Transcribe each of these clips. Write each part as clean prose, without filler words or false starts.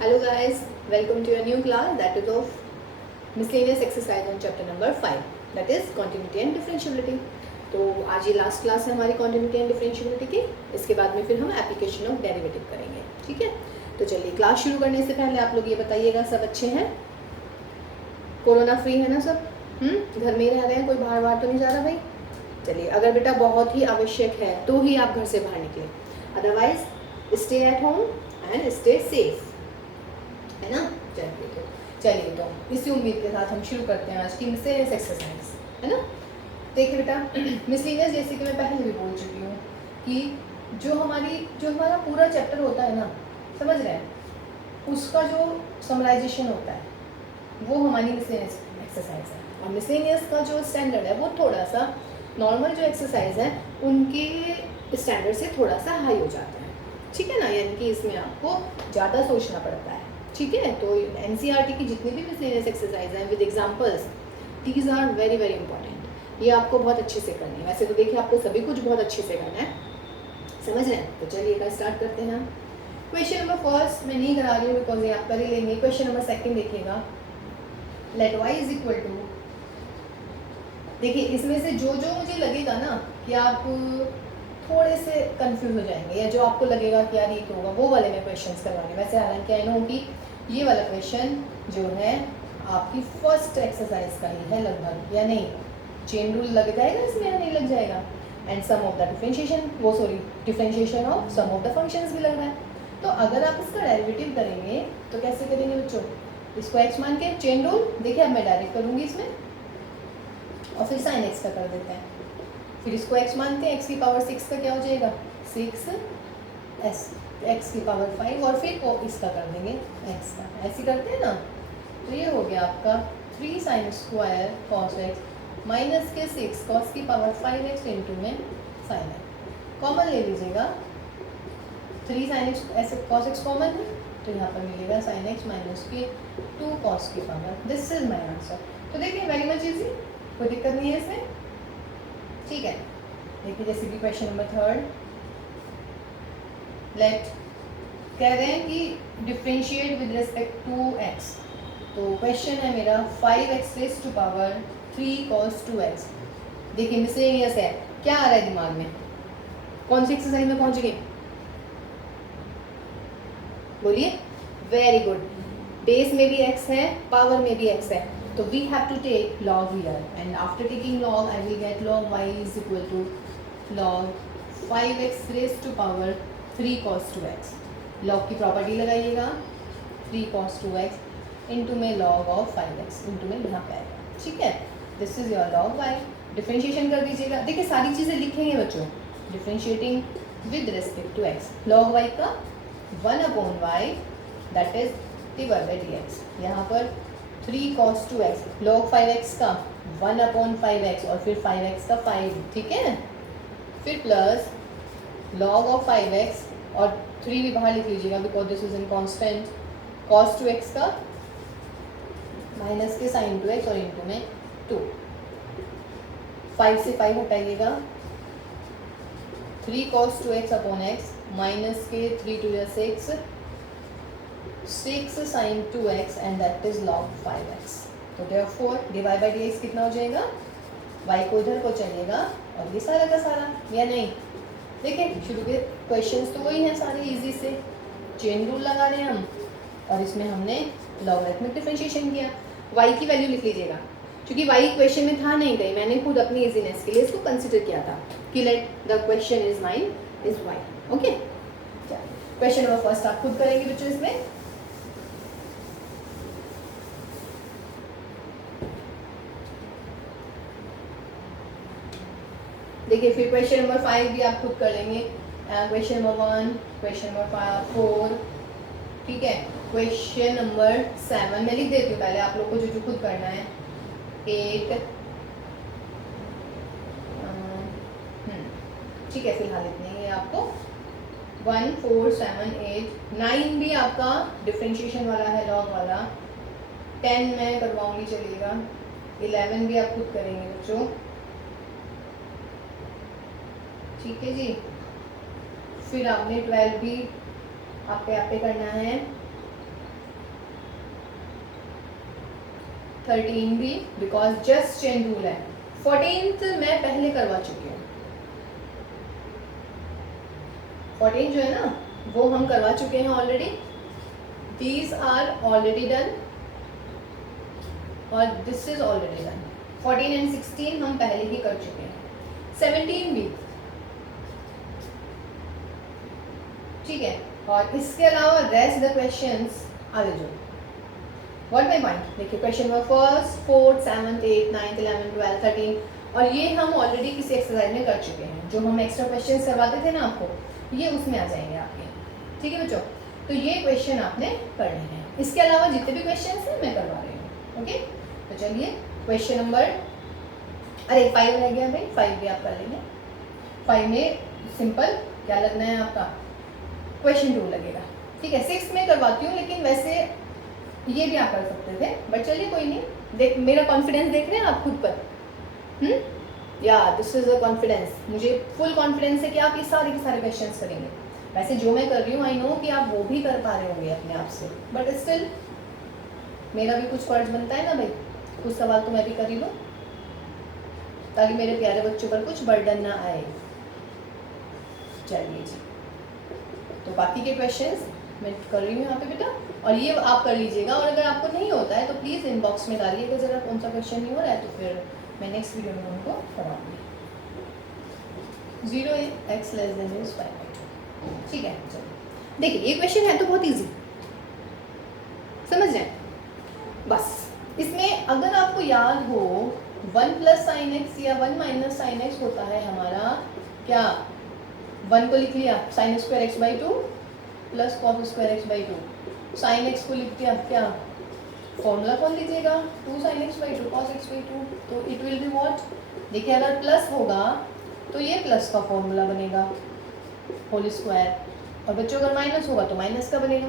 Hello guys, welcome to a new class that is of miscellaneous exercise on chapter number 5 that is continuity and differentiability। तो आज ये last class है हमारी continuity and differentiability की। इसके बाद में फिर हम एप्लीकेशन ऑफ डेरिवेटिव करेंगे, ठीक है। तो चलिए क्लास शुरू करने से पहले आप लोग ये बताइएगा सब अच्छे हैं, कोरोना फ्री है ना सब? घर में ही रह रहे हैं, कोई बाहर बाहर तो नहीं जा रहा भाई? चलिए, अगर बेटा बहुत ही आवश्यक है तो ही आप घर से बाहर निकले, otherwise stay at home and stay safe, है ना। चलिए तो इसी उम्मीद के साथ हम शुरू करते हैं आज की मिसलेनियस एक्सरसाइज, है ना। देखिए बेटा, मिसलेनियस जैसे कि मैं पहले भी बोल चुकी हूँ कि जो हमारा पूरा चैप्टर होता है ना, समझ रहे हैं, उसका जो समराइजेशन होता है वो हमारी मिसलेनियस एक्सरसाइज है। और मिसलेनियस का जो स्टैंडर्ड है वो थोड़ा सा नॉर्मल जो एक्सरसाइज है उनके स्टैंडर्ड से थोड़ा सा हाई हो जाता है, ठीक है ना। यानी कि इसमें आपको ज़्यादा सोचना पड़ता है, ठीक है। तो एनसीईआरटी की जितनी भी मिसलेनियस एक्सरसाइज हैं with examples, these are very very important. ये आपको बहुत अच्छे से करनी है। वैसे तो देखिए आपको सभी कुछ बहुत अच्छे से करना है, समझ रहे हैं। तो चलिए स्टार्ट करते हैं। क्वेश्चन नंबर फर्स्ट मैं नहीं करा रही हूँ बिकॉज ये आप कर ही लेंगे। क्वेश्चन नंबर सेकंड देखिएगा, let y is equal to, देखिए इसमें से जो जो मुझे लगेगा ना कि आप थोड़े से कंफ्यूज हो जाएंगे या जो आपको लगेगा कि यार ये क्या होगा, वो वाले में क्वेश्चंस करवाने। वैसे हालांकि आई नो कि ये वाला क्वेश्चन जो है आपकी फर्स्ट एक्सरसाइज का ही है लगभग, या नहीं, चेन रूल लग जाएगा इसमें या नहीं लग जाएगा, and sum of the differentiation of sum of the functions भी लग रहा है। तो अगर आप इसका डेरिवेटिव करेंगे तो कैसे करेंगे बच्चों, इसको x मान के चेन रूल, देखिए अब मैं डायरेक्ट करूँगी इसमें और फिर साइन x का कर देते हैं, फिर इसको x मानते हैं, x की पावर 6 का क्या हो जाएगा 6s, x की पावर 5 और फिर इसका कर देंगे x का, ऐसे करते हैं ना। तो ये हो गया आपका 3 sin square cos x minus के 6 cos की पावर 5x इंटू में sin x, कॉमन ले लीजिएगा, 3 sin x ऐसे cos x कॉमन है तो यहाँ पर मिलेगा sin x माइनस के 2 cos की power. This is my answer. तो देखिए वेरी मच इजी, कोई दिक्कत नहीं है इसमें, ठीक है। देखिए जैसे कि क्वेश्चन नंबर थर्ड, लेट कह रहे हैं कि differentiate with respect to x। तो क्वेश्चन है मेरा 5x rays to power 3 cos 2x। देखिए मिसलेनियस है, क्या आ रहा है दिमाग में, कौन सी एक्सरसाइज में पहुंच गए, बोलिए। वेरी गुड, बेस में भी x है, पावर में भी x है, तो we have to take log here, and after taking log I will get log y is equal to log 5x raised to power 3 cos 2x। log की property लगाइएगा, 3 cos 2x into में log ऑफ 5x into में यहाँ पे आएगा, ठीक है। This is your log y। Differentiation कर दीजिएगा, देखिए सारी चीज़ें लिखेंगे बच्चों, differentiating with respect to x, log y का 1/y that is divide by dx, यहाँ पर 3 cos 2x, log 5x का 1/5x और फिर 5x का 5, ठीक है। फिर प्लस log ऑफ 5x और 3 भी बाहर लिख लीजिएगा because this is in constant, cos 2x का माइनस के sin 2x और इंटू में 2, 5 से 5 हटाइएगा, 3 cos 2x upon x minus के 3 2 6, 6 sin 2x and that is log 5x। तो therefore डिवाइड बाई dx कितना हो जाएगा, y को इधर को चलेगा और ये सारा का सारा, या नहीं। देखिए शुरू के क्वेश्चंस तो वही हैं सारे इजी से, चेन रूल लगा रहे हैं हम और इसमें हमने लॉगरिथमिक डिफरेंशिएशन किया। y की वैल्यू लिख लीजिएगा, क्योंकि y क्वेश्चन में था नहीं कहीं, मैंने खुद अपनी इजीनेस के लिए इसको कंसिडर किया था कि let the question is mine is y, okay. Question number first आप खुद करेंगे बच्चों इसमें। देखिए फिर क्वेश्चन नंबर 5 भी आप खुद कर लेंगे, क्वेश्चन नंबर 1, क्वेश्चन नंबर 4, ठीक है। क्वेश्चन नंबर 7 मैं लिख देती हूँ पहले आप लोग को जो जो खुद करना है, 8, ठीक है, फिलहाल इतने ही है आपको, 1 4 7 8 9 भी आपका डिफरेंशिएशन वाला है, लॉग वाला, 10 मैं करवाऊंगी चलिएगा, 11 भी आप खुद करेंगे बच्चों, ठीक है जी। फिर आपने 12 भी आपके आप पे करना है, 13 भी, बिकॉज जस्ट चेन रूल है। 14th मैं पहले करवा चुकी हूँ, 14 जो है ना वो हम करवा चुके हैं already, these are already done और this is already done. 14 and 16 हम पहले ही कर चुके हैं, 17 भी, ठीक है। और इसके अलावा रेस्ट द क्वेश्चंस आगे जो व्हाट माय पॉइंट देखिए, question number first, fourth, 7th, 8th, 9th, 11th, 12th, 13 और ये हम ऑलरेडी किसी एक्सरसाइज में कर चुके हैं। जो हम एक्स्ट्रा क्वेश्चंस करवाते थे ना आपको, ये उसमें आ जाएंगे आपके, ठीक है बच्चों। तो ये क्वेश्चन आपने करने हैं, इसके अलावा जितने भी क्वेश्चंस हैं मैं करवा रही हूँ, ओके। तो चलिए क्वेश्चन नंबर, अरे 5 रह गया भाई, 5 भी आप कर लेंगे। 5 में सिंपल क्या लगना है आपका, क्वेश्चन रूल लगेगा, ठीक है। 6 में करवाती हूँ, लेकिन वैसे ये भी आप कर सकते थे, बट चलिए कोई नहीं। देख मेरा कॉन्फिडेंस देख रहे हैं आप खुद पर, या दिस इज अ कॉन्फिडेंस, मुझे फुल कॉन्फिडेंस है कि आप ये सारे के सारे क्वेश्चंस करेंगे। वैसे जो मैं कर रही हूँ आई नो कि आप वो भी कर पा रहे होंगे अपने आप से, बट स्टिल मेरा भी कुछ फर्ज बनता है ना भाई, कुछ सवाल तो मैं भी कर ही लूँ, ताकि मेरे प्यारे बच्चों पर कुछ बर्डन ना आए। चलिए जी, तो बाकी के क्वेश्चंस मैं कर रही हूँ यहाँ पे बेटा, और ये आप कर लीजिएगा। और अगर आपको नहीं होता है तो प्लीज़ इनबॉक्स में डालिएगा ज़रा कौन सा क्वेश्चन नहीं हो रहा है, तो फिर मैं नेक्स्ट वीडियो में उनको कराऊंगी। 0x <5/2, ठीक है। चलो देखिए ये क्वेश्चन है तो बहुत इजी, समझ रहे हैं। बस इसमें अगर आपको याद हो 1 + sin x या 1 - sin x होता है हमारा क्या, 1 को लिख लिया sin² x/2 + cos² x/2, sin x को लिख दिया क्या, फॉर्मूला कौन लीजिएगा, 2 sin x/2 cos x/2, तो इट विल बी व्हाट, देखिए अगर प्लस होगा तो ये प्लस का फॉर्मूला बनेगा होल स्क्वायर, और बच्चों अगर माइनस होगा तो माइनस का बनेगा,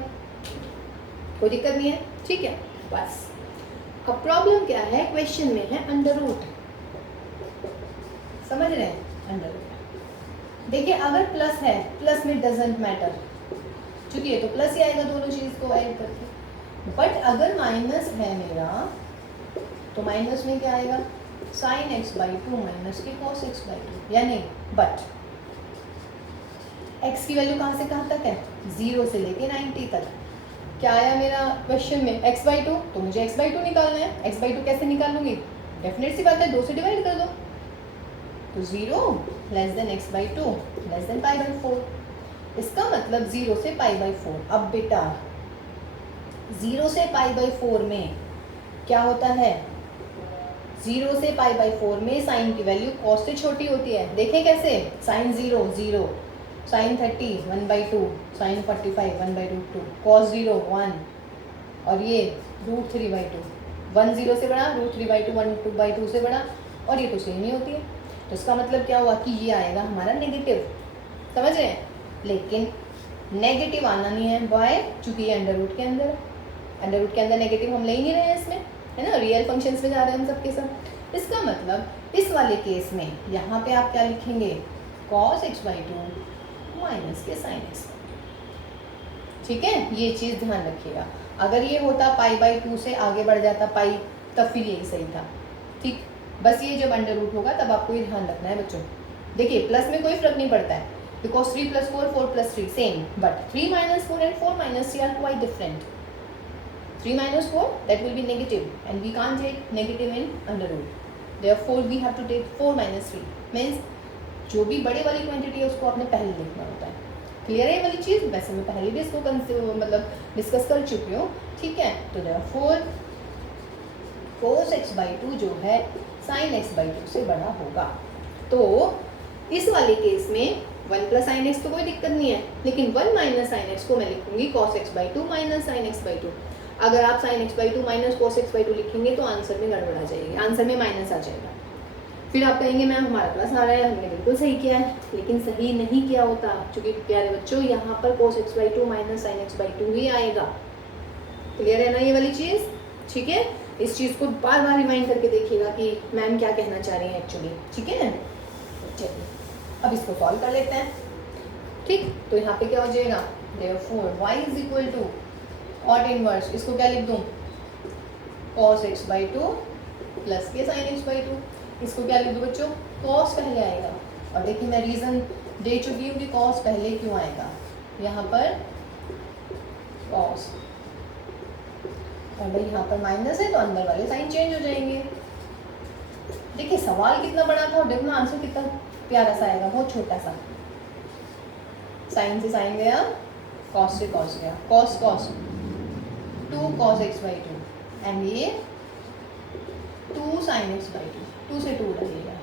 कोई दिक्कत नहीं है, ठीक है। बस अब प्रॉब्लम क्या है, क्वेश्चन में है अंडर रूट, समझ रहे हैं, अंडर रूट। देखिए अगर प्लस है, प्लस में डजंट मैटर, चूंकि ये तो प्लस ही आएगा दोनों चीज को ऐड करके, बट अगर माइनस है मेरा तो माइनस में क्या आएगा, sin x/2 माइनस के cos x/2, या नहीं, बट x की वैल्यू कहाँ से कहाँ तक है, 0 से लेके 90 तक। क्या आया मेरा क्वेश्चन में, x/2, तो मुझे x/2 निकालना है। x/2 कैसे निकालूंगी, डेफिनेट सी बात है 2 से डिवाइड कर दो, तो 0 < x/2 < π/4, इसका मतलब 0 से π/4। अब बेटा 0 से π/4 में क्या होता है, 0 से π/4 में साइन की वैल्यू cos से छोटी होती है। देखें कैसे, sin 0 0, sin 30 1/2, sin 45 1/2, cos 0 1, और ये √3/2, 1 0 से बड़ा, √3/2 1 2/2 से बड़ा, और ये तो सेम ही होती है। तो इसका मतलब क्या हुआ कि ये आएगा हमारा नेगेटिव, समझ रहे हैं। लेकिन नेगेटिव आना नहीं है, वाई, चूंकि ये अंडर रूट के अंदर है, अंडर रूट के अंदर नेगेटिव हम ले ही नहीं रहे हैं इसमें, है ना, रियल फंक्शंस में जा रहे हैं हम सब के सब। इसका मतलब इस वाले केस में यहाँ पे आप क्या लिखेंगे, cos x/2 माइनस के sin x, ठीक है। ये चीज़ ध्यान रखिएगा, अगर ये होता π/2 से आगे बढ़ जाता पाई, तब फिर यही सही था, ठीक। बस ये जब अंडर रूट होगा तब आपको ये ध्यान रखना है बच्चों। देखिए प्लस में कोई फर्क नहीं पड़ता है, because 3 + 4 4 + 3 same, but 3 - 4 and 4 - 3 are quite different. 3 - 4 that will be negative, and we can't take negative in under root. Therefore we have to take 4 - 3 means जो भी बड़े वाली क्वांटिटी है उसको आपने पहले लिखना होता है। क्लियर है ये वाली चीज़, वैसे मैं पहले भी इसको मतलब डिस्कस कर चुकी हूँ, ठीक है। तो therefore cos x/2 जो है sin x/2 से बड़ा होगा। तो इस वाले केस में 1 + sin x तो कोई दिक्कत नहीं है, लेकिन 1 - sin x को मैं लिखूंगी cos x/2 - sin x/2। अगर आप sin x/2 - cos x/2 लिखेंगे तो आंसर में गड़बड़ आ जाएगी, आंसर में माइनस आ जाएगा। फिर आप कहेंगे मैम हमारा प्लस आ रहा है, हमने बिल्कुल सही किया है, लेकिन सही नहीं किया होता, क्योंकि प्यारे बच्चों यहाँ पर cos x/2 - sin x/2 ही आएगा। क्लियर है ना ये वाली चीज़, ठीक है। इस चीज़ को बार बार रिमाइंड करके देखिएगा कि मैम क्या कहना चाह रही हैं एक्चुअली, ठीक है। चलिए अब इसको सॉल्व कर लेते हैं, ठीक। तो यहाँ पे क्या हो जाएगा, therefore y = cot इनवर्स, इसको क्या लिख दूँ, cos x by two plus के sin x बाई टू। इसको क्या लिख दो बच्चों, cos पहले आएगा। और देखिए मैं रीज़न दे चुकी हूँ कि cos पहले क्यों आएगा। यहाँ पर cos और भाई यहाँ पर माइनस है तो अंदर वाले साइन चेंज हो जाएंगे। देखिए सवाल कितना बड़ा था और देखो ना आंसर कितना प्यारा सा आएगा, बहुत छोटा सा। साइन से साइन गया, कॉस से कॉस गया, cos cos 2 cos x by to and ये 2 sin x बाई टू, 2 से 2 लगेगा।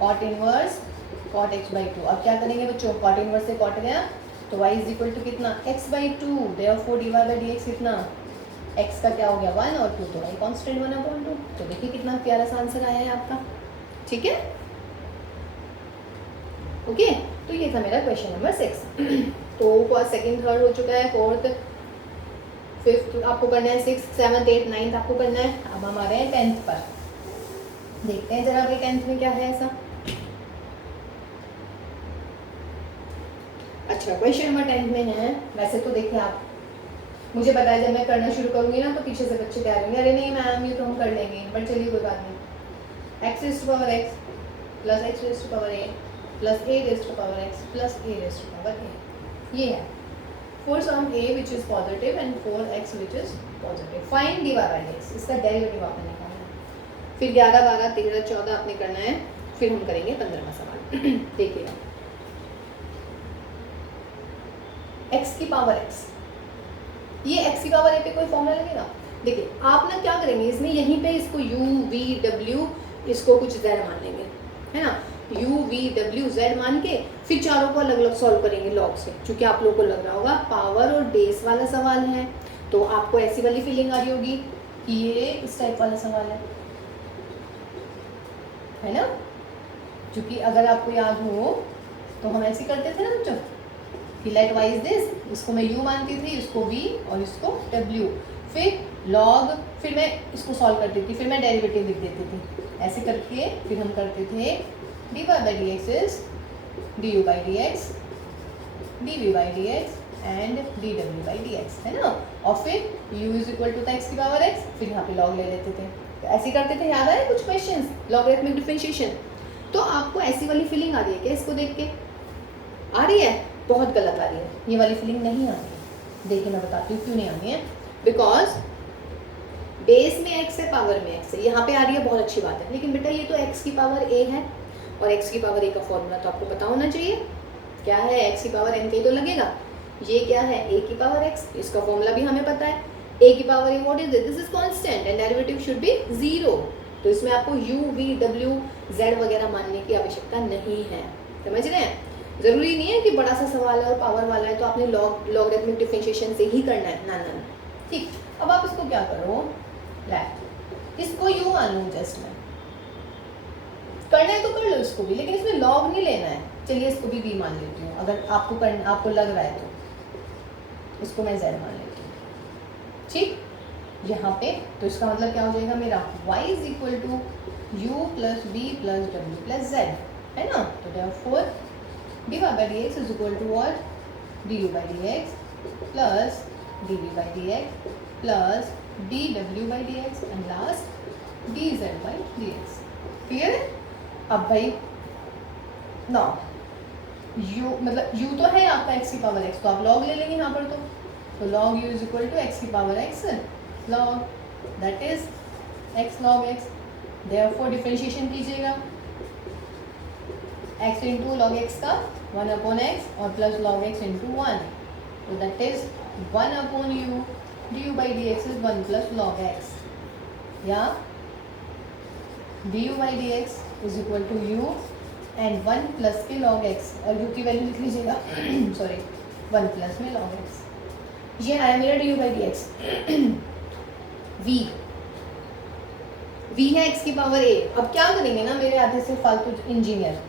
Cot inverse cot x by two. अब क्या करेंगे बच्चों, कॉट इनवर्स से कॉट गया तो y इज इक्वल टू कितना x by to, therefore dy by dx कितना, x का क्या हो गया 1 और 2 तो y कांस्टेंट 1/2। तो देखिए कितना प्यारा सा आंसर आया है आपका। ठीक है, ओके तो ये था मेरा क्वेश्चन नंबर 6। तो सेकंड थर्ड हो चुका है, फोर्थ फिफ्थ आपको करना है, 6th 7th 8th 9th आपको करना है। अब हम आ रहे हैं 10th पर, देखते हैं जरा भाई 10th में क्या है ऐसा। अच्छा क्वेश्चन नंबर 10th में है, वैसे तो देखिए आप, मुझे पता है जब मैं करना शुरू करूंगी ना तो पीछे से बच्चे तैयार होंगे, अरे नहीं मैम ये तो हम कर लेंगे, बट चलिए कोई बात नहीं। x raise to power x plus x raise to power a plus a raise to power x plus a raise to power a, ये है 4 sum a which is positive and 4x which is positive. Find dy by dx, इसका derivative आपने निकालना है। फिर 11 12 13 14 आपने करना है, फिर हम करेंगे 15 का सवाल। देखिएगा x की पावर x, ये x की पावर a पे कोई फॉर्मूला लगेगा। देखिए आप ना क्या करेंगे, इसमें यहीं पे इसको u v w इसको कुछ z मान लेंगे, है ना, u v w z मान के फिर चारों को अलग अलग सॉल्व करेंगे लॉग से। क्योंकि आप लोगों को लग रहा होगा पावर और बेस वाला सवाल है तो आपको ऐसी वाली फीलिंग आ रही होगी कि ये इस टाइप वाला सवाल है ना। क्योंकि अगर आपको याद हो तो हम ऐसे करते थे ना बच्चों कि लेट वाई इज दिस, इसको मैं u मानती थी, इसको v और इसको w, फिर log, फिर मैं इसको सॉल्व करती थी, फिर मैं डेरिवेटिव लिख देती थी। ऐसे करके फिर हम करते थे dy by dx is du by dx, dv by dx and dw by dx, है ना। और फिर u is equal to x की पावर x, फिर यहाँ पे log ले लेते थे। तो ऐसे करते थे, याद आए कुछ क्वेश्चंस लॉगरिथमिक डिफरेंशिएशन। तो आपको ऐसी वाली फीलिंग आ रही है क्या इसको देख के, आ रही है? बहुत गलत आ रही है, ये वाली फीलिंग नहीं आ रही है। देखिए मैं बताती हूँ क्यों नहीं आ रही है, बिकॉज बेस में x है, पावर में x है, यहाँ पे आ रही है, बहुत अच्छी बात है। लेकिन बेटा ये तो x की पावर a है और x की पावर a का फॉर्मूला तो आपको पता होना चाहिए क्या है, x की पावर n के तो लगेगा। ये क्या है, a की पावर x, इसका फॉर्मूला भी हमें पता है। a की power a what is it, this is constant and derivative should be 0। तो इसमें आपको u v w z वगैरह मानने की आवश्यकता नहीं है, समझ रहे हैं। ज़रूरी नहीं है कि बड़ा सा सवाल है और पावर वाला है तो आपने लॉगरिथमिक डिफरेंशिएशन से ही करना है, ना ना। ठीक, अब आप इसको क्या करो, इसको यू मान लूँ, जस्ट मैं करना है तो कर लो इसको भी, लेकिन इसमें लॉग नहीं लेना है। चलिए इसको भी v मान लेती हूँ, अगर आपको करना, आपको लग रहा है तो इसको मैं z मान लेती हूँ। ठीक, यहाँ पे तो इसका मतलब क्या हो जाएगा मेरा, y is equal to u plus v plus w plus z, है ना। तो therefore dy by dx is equal to what, du by dx plus dv by dx plus dw by dx and last dz by dx। Clear है? अब भाई ना u मतलब u तो है आपका x की पावर x, तो आप log ले लेंगे यहाँ पर, तो log u is equal to x की power x log, that is x log x। therefore differentiation कीजिएगा, x इंटू लॉग एक्स का 1 अपॉन एक्स और प्लस लॉग एक्स इंटू 1, तो that is 1 upon u, d you by D x is 1 plus log x, या d you by D x is equal to u and 1 plus के log x, और u की value लिख लीजिएगा sorry 1 plus में log X. ये आया मेरा D you by D X. v है x की पावर a। अब क्या करेंगे ना मेरे आधे से फालतू engineer,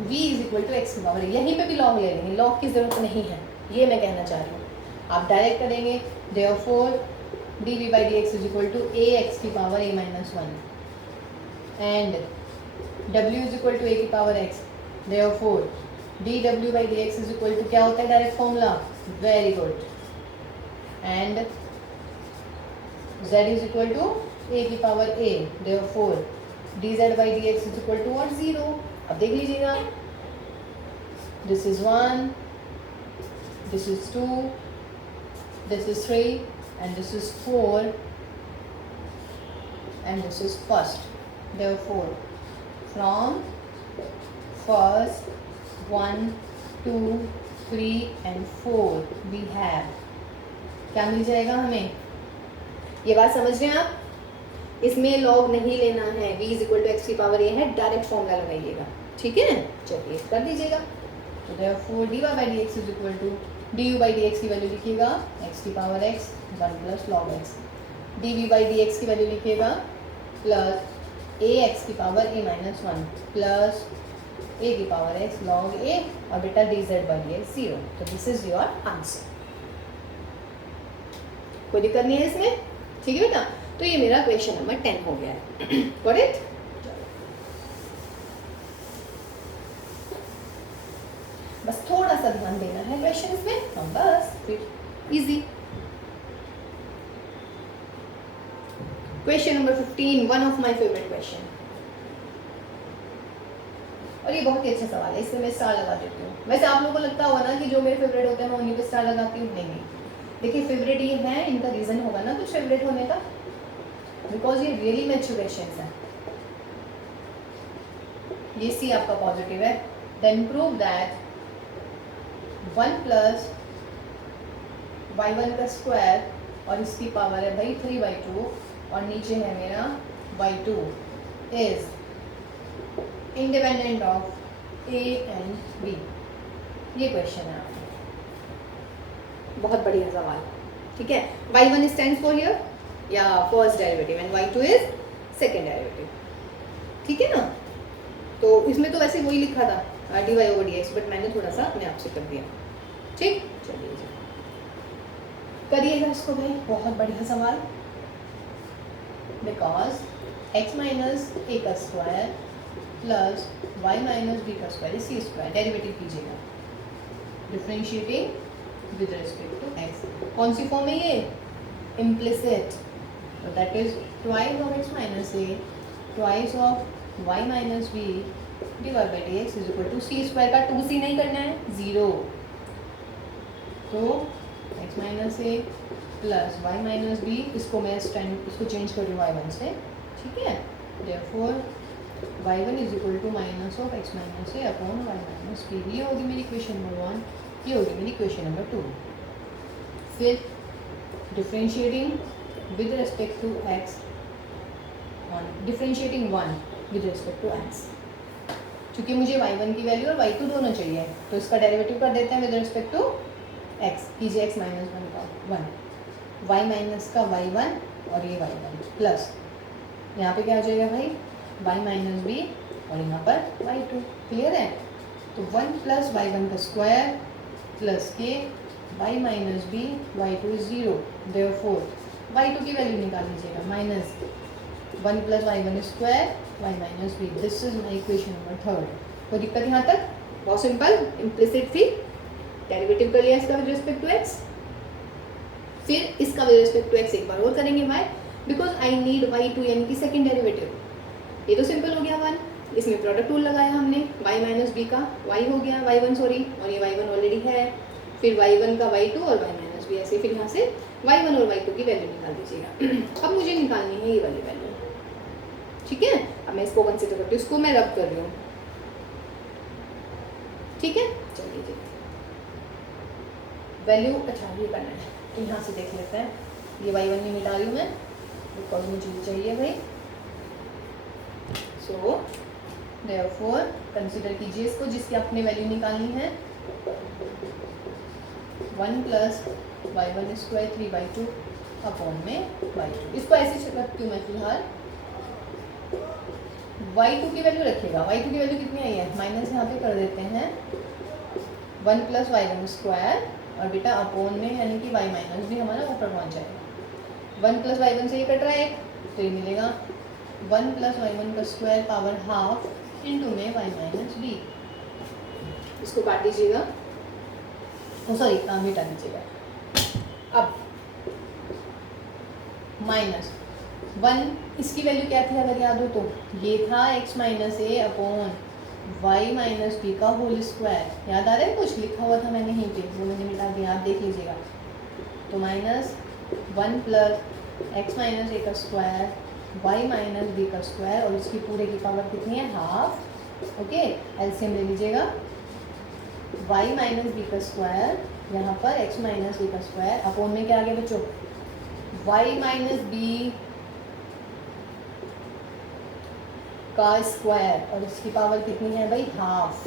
v is equal to X की पावर a, यहीं पे भी लॉग ले लेंगे, लॉग की जरूरत नहीं है, ये मैं कहना चाह रही हूँ। आप डायरेक्ट करेंगे, therefore dv by dx is equal to a x की power a minus 1 and w is equal to a की power x, therefore dw by dx is equal to क्या होता है direct formula, very good, and z is equal to a की power a, therefore dz by dx is equal to what 0। अब देख लीजिएगा, this is 1, this is 2, this is 3 and this is 4 and this is first, therefore from first 1 2 3 and 4 we have, क्या मिल जाएगा हमें? ये बात समझ रहे हैं आप? इसमें लॉग नहीं लेना है, v is equal to X की पावर a है, डायरेक्ट फॉर्मूला लगाइएगा, ठीक है। चलिए कर दीजिएगा, तो therefore dy by dx is equal to du by dx की वैल्यू लिखिएगा x की power x 1 plus log x, dv by dx की वैल्यू लिखिएगा प्लस ax की power a minus 1 plus a की पावर x लॉग a और बेटा dz by dx 0। तो दिस इज योर आंसर। कोई दिक्कत नहीं है इसमें, ठीक है बेटा। तो ये मेरा क्वेश्चन नंबर 10 हो गया है, गॉट इट। बस थोड़ा सा ध्यान देना है क्वेश्चन में, हम बस फिर easy. Question number 15, one of my favourite question, और ये बहुत ही अच्छा सवाल है, इसमें मैं स्टार लगा देती हूँ। वैसे आप लोगों को लगता होगा ना कि जो मेरे फेवरेट होते हैं मैं उन्हीं पे स्टार लगाती हूँ, नहीं देखिए फेवरेट ये है, इनका रीजन होगा ना कुछ फेवरेट होने का, बिकॉज ये रियली मैच्योर क्वेश्चन है। ये सी आपका पॉजिटिव है, then prove that 1 plus y1 का स्क्वायर और इसकी पावर है भाई 3/2 और नीचे है मेरा y2 is independent of a and b। ये क्वेश्चन है आपका, बहुत बढ़िया सवाल, ठीक है। y1 स्टैंड्स फॉर हियर या first derivative and y2 is second derivative, ठीक है ना। तो इसमें तो वैसे वही लिखा था dy/dx, बट मैंने थोड़ा सा अपने आप से कर दिया, ठीक। चलिए जी करिएगा इसको भाई, बहुत बढ़िया सवाल। बिकॉज x माइनस a का square plus y minus b का स्क्वायर सी स्क्वायर, डेरिवेटिव कीजिएगा differentiating with respect to x। कौन सी फॉर्म है ये? इम्प्लिसिट, तो that is twice of x minus a twice of y minus b divide by D x is equal to C square का 2c नहीं करना है, 0। तो x minus A plus Y minus B, इसको मैं इसको चेंज कर रही हूँ y1 से, ठीक है। Therefore y1 is equal to minus of x minus A upon y minus B. ये होगी मेरी क्वेश्चन नंबर 1, ये होगी मेरी क्वेश्चन नंबर 2। फिर differentiating with respect to x on differentiating 1 with respect to x, क्योंकि मुझे y1 की वैल्यू और y2 दोनों चाहिए, तो इसका डेरिवेटिव कर देते हैं विद रिस्पेक्ट टू x, कीजिए x माइनस 1 का 1, y माइनस का y1 और ये y1 प्लस यहाँ पे क्या हो जाएगा भाई y माइनस बी और यहाँ पर y2, क्लियर है। तो 1 प्लस y1 का स्क्वायर प्लस के y minus B y2 is 0, therefore y2 की वैल्यू निकाल लीजिएगा minus 1 plus y1 square y minus B. This is my equation number 3। कोई दिक्कत यहाँ तक? बहुत सिंपल, इम्प्लिसिट थी, डेरिवेटिव कर लिया इसका विद रिस्पेक्ट टू x, फिर इसका विद रिस्पेक्ट टू x एक बार और करेंगे, why because I need y2 यानी कि सेकंड डेरिवेटिव। ये तो सिंपल हो गया 1, इसमें प्रोडक्ट रूल लगाया हमने, y माइनस बी का y हो गया y1 सॉरी, और ये y1 ऑलरेडी है, फिर y1 का y2 और y माइनस बी, ऐसे फिर यहाँ से y1 और y2 की वैल्यू निकाल दीजिएगा। अब मुझे निकालनी है ये वाली वैल्यू, ठीक है। अब मैं इसको कंसिडर करती हूँ, इसको मैं रब कर रही हूँ, ठीक है। चलिए जी वैल्यू, अच्छा ये करना है तो यहाँ से देख लेते हैं, ये y1 में मिला रही हूँ मैं बिकॉज मुझे चाहिए भाई। सो देयरफॉर कंसिडर कीजिए इसको जिसकी आपने वैल्यू निकालनी है, 1 प्लस y1 स्क्वायर 3/2 अपॉन में y2। इसको ऐसे रखती हूँ मैं फिलहाल, y2 की वैल्यू रखिएगा, y2 की वैल्यू कितनी आई है माइनस यहाँ पे कर देते हैं 1 प्लस y1 स्क्वायर और बेटा अपॉन में यानी कि y माइनस भी हमारा ऊपर पहुँच जाएगा। 1 प्लस y1 से ये कट रहा है तो ये मिलेगा 1 प्लस y1 का स्क्वायर पावर हाफ इंटू में y माइनस बी। इसको काट दीजिएगा, सॉरी मिटा दीजिएगा। अब माइनस 1, इसकी वैल्यू क्या थी अगर याद हो तो, ये था x minus A upon Y minus B का होल स्क्वायर। याद आ रहा है, कुछ लिखा हुआ था मैंने यहीं पे, वो मैंने मिटा दिया, आप देख लीजिएगा। तो माइनस 1 प्लस एक्स माइनस ए का स्क्वायर वाई माइनस बी का स्क्वायर, और इसकी पूरे की पावर कितनी है, हाफ। ओके, एलसीएम ले लीजिएगा, वाई माइनस बी का स्क्वायर, यहाँ पर एक्स माइनस बी का स्क्वायर, अपॉन में क्या आ गया बच्चों, वाई माइनस बी का स्क्वायर, और इसकी पावर कितनी है भाई, हाफ,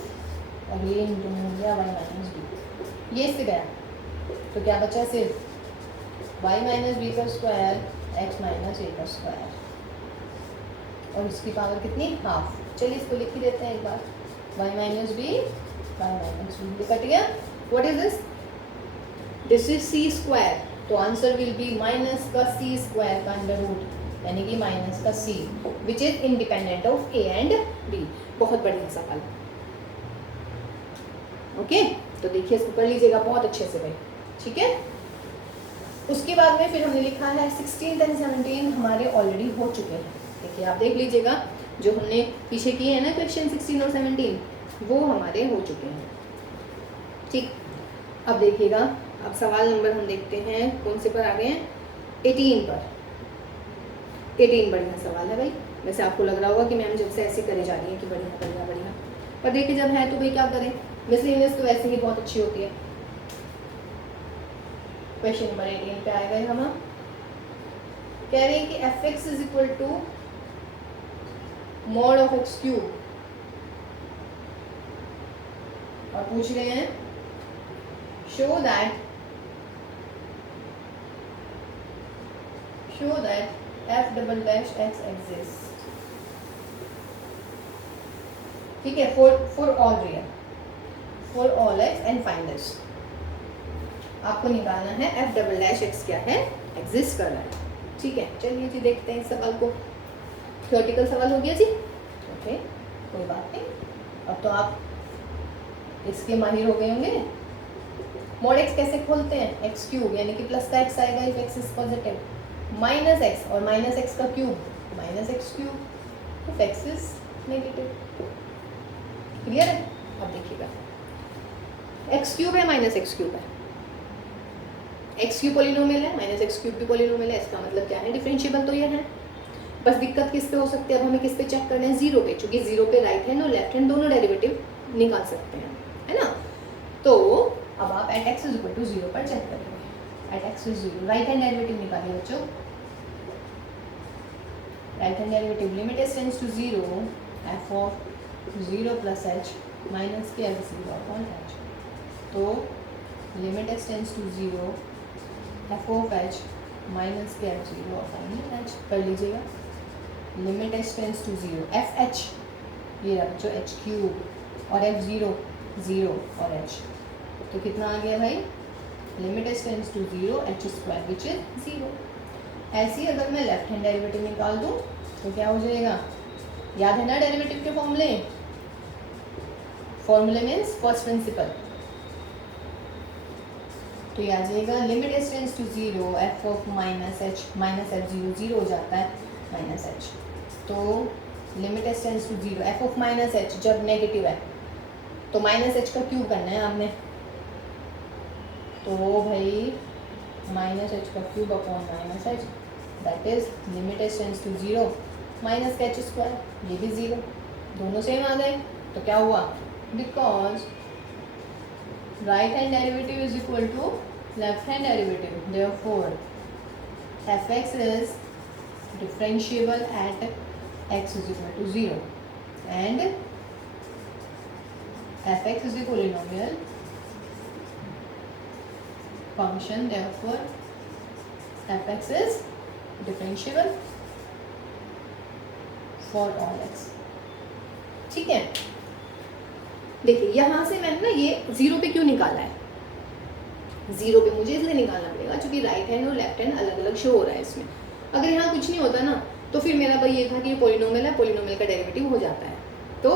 और ये इंटू हो गया वाई माइनस बी, ये इससे गया। तो क्या बचा, सिर्फ वाई माइनस बी का स्क्वायर एक्स माइनस ए का स्क्वायर, और इसकी पावर कितनी, हाफ। चलिए इसको लिख ही देते हैं एक बार, y minus b y minus b, कट गया। What is this, this is c square, तो आंसर विल बी माइनस का सी स्क्वायर का अंडर रूट, यानी कि माइनस का c, which is independent of a and b. बहुत बढ़िया सवाल। ओके, तो देखिए इसको कर लीजिएगा बहुत अच्छे से भाई, ठीक है। उसके बाद में फिर हमने लिखा है 16 एंड 17 हमारे ऑलरेडी हो चुके हैं। देखिए आप देख लीजिएगा, जो हमने पीछे किए हैं ना क्वेश्चन 16 और 17, वो हमारे हो चुके हैं, ठीक। अब देखिएगा, अब सवाल नंबर हम देखते हैं कौन से पर आ गए हैं, 18 पर। 18 बढ़िया सवाल है भाई। वैसे आपको लग रहा होगा कि मैम जब से ऐसे करे जा रही है कि बढ़िया बढ़िया बढ़िया, पर देखिए जब है तो भाई क्या करें, मिसलेनियस तो वैसे ही बहुत अच्छी होती है। क्वेश्चन नंबर 18 पे आए गए हम, कह रहे हैं कि F X is equal to mod of X cube, और पूछ रहे हैं show that f double dash x exist, ठीक है, for all real, for all x and find this. आपको निकालना है f डबल डैश x क्या है, एग्जिस्ट कर रहा है, ठीक है। चलिए जी देखते हैं इस सवाल को। थ्योरेटिकल सवाल हो गया जी, ओके कोई बात नहीं। अब तो आप इसके माहिर हो गए होंगे। मॉड x कैसे खोलते हैं, एक्स क्यूब, यानी कि प्लस का x आएगा if x is positive, minus x, और माइनस x का cube minus x cube if x is negative. Clear है। अब देखिएगा, x क्यूब है माइनस x क्यूब है, एक्स क्यूब पॉलिनोमियल है, माइनस एक्स क्यूब भी पॉलिनोमियल है, इसका मतलब क्या है, डिफरेंशिएबल तो ये है। बस दिक्कत किस पे हो सकती है, अब हमें किस पे चेक करना है, जीरो पे, क्योंकि जीरो पे राइट हैंड और लेफ्ट हैंड दोनों डेरिवेटिव निकाल सकते हैं, है ना। तो अब आप at x is equal to zero पर चेक करेंगे, at x is zero, right hand derivative निकालिए बच्चों। Right hand derivative limit S tends to zero, F of zero plus H minus के एफ जीरो अपॉन एच, तो limit S tends to zero, F of H minus के F zero upon H कर लीजिएगा। Limit H tends to zero, F H ये रहा जो H cube, और F zero zero और एच, तो कितना आ गया भाई, limit H tends to zero H square which is zero. ऐसी अगर मैं लेफ्ट हैंड डेरिवेटिव निकाल दूँ तो क्या हो जाएगा, याद है ना डेरिवेटिव के फॉर्मूले, फॉर्मूले मीन्स फर्स्ट प्रिंसिपल, तो ये आ जाएगा limit H tends to zero, F of minus H minus F zero, zero हो जाता है माइनस एच, तो limit H tends to zero, F of minus H जब नेगेटिव है तो माइनस एच का क्यूब करना है आपने, तो भाई माइनस एच का cube upon minus H, that is limit H tends to zero minus का एच स्क्वायर, ये भी जीरो, दोनों सेम आ गए। तो क्या हुआ, because right hand derivative is equal to left hand derivative, therefore fx is differentiable at x is equal to 0 and fx is a polynomial function, therefore fx is differentiable for all x। ठीक है, देखिए यहाँ से मैंने ना ये zero पे क्यों निकाला है, जीरो पे मुझे इसलिए निकालना पड़ेगा क्योंकि राइट हैंड और लेफ्ट हैंड अलग अलग शो हो रहा है इसमें। अगर यहाँ कुछ नहीं होता ना तो फिर मेरा भाई ये था कि ये पॉलिनोमियल है, पॉलिनोमियल का डेरिवेटिव हो जाता है, तो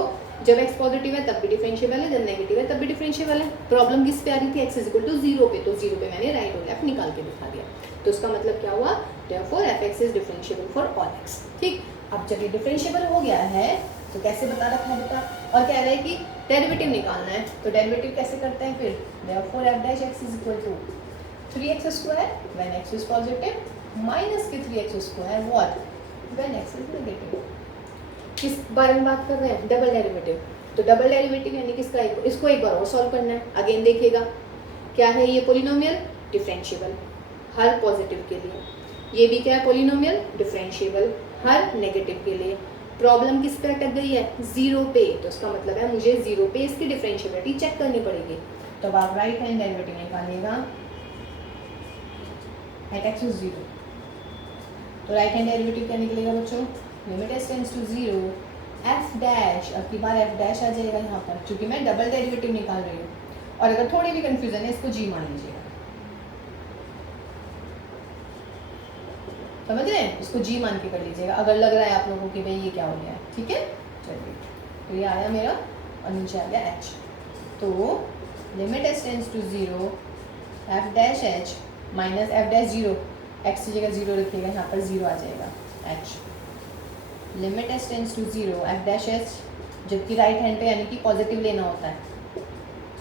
जब x पॉजिटिव है तब भी डिफरेंशिएबल है, जब नेगेटिव है तब भी डिफरेंशिएबल है। प्रॉब्लम किस पे आ रही थी, x इज इक्वल टू 0 पे, तो 0 पे मैंने राइट और लेफ्ट निकाल के दिखा दिया। तो इसका मतलब क्या हुआ, therefore fx is differentiable for all x। ठीक, अब जब ये डिफरेंशिएबल हो गया है तो कैसे बता रखा है बेटा, और कह रहा है कि डेरिवेटिव निकालना है, तो डेरिवेटिव कैसे करते हैं फिर, therefore f dash x is equal to 3x square when x is positive minus के 3x square what when x is negative. किस बारे में बात कर रहे हैं, डबल डेरिवेटिव। तो डबल डेरिवेटिव यानी किसका, इसको एक बार और सॉल्व करना है। अगेन देखिएगा क्या है ये, पोलिनोमियल डिफरेंशिएबल हर पॉजिटिव के लिए, ये भी क्या है पोलिनोमियल डिफरेंशिएबल हर नेगेटिव के लिए। प्रॉब्लम किस पे अटक गई है, 0 पे, तो इसका मतलब है मुझे 0 पे इसकी डिफरेंशिएबिलिटी चेक करनी पड़ेगी। तो अब आप राइट हैंड डेरिवेटिव निकालिएगा एट एक्स इज 0। तो राइट हैंड डेरिवेटिव क्या निकलेगा बच्चों, limit s tends to 0 f dash, अब की बार f डैश आ जाएगा यहाँ पर, क्योंकि मैं डबल डेरिवेटिव निकाल रही हूँ। और अगर थोड़ी भी कंफ्यूजन है इसको g मान लीजिएगा, समझ रहे हैं, इसको g मान के कर लीजिएगा अगर लग रहा है आप लोगों की भाई ये क्या हो गया, ठीक है। चलिए, तो ये आया मेरा और नीचे आ गया h। तो limit s tends to 0 f dash h minus f dash 0, x की जगह 0 रखिएगा, यहाँ पर 0 आ जाएगा h। Limit s tends to 0 f dash h, जबकि राइट हैंड पे यानी कि पॉजिटिव लेना होता है,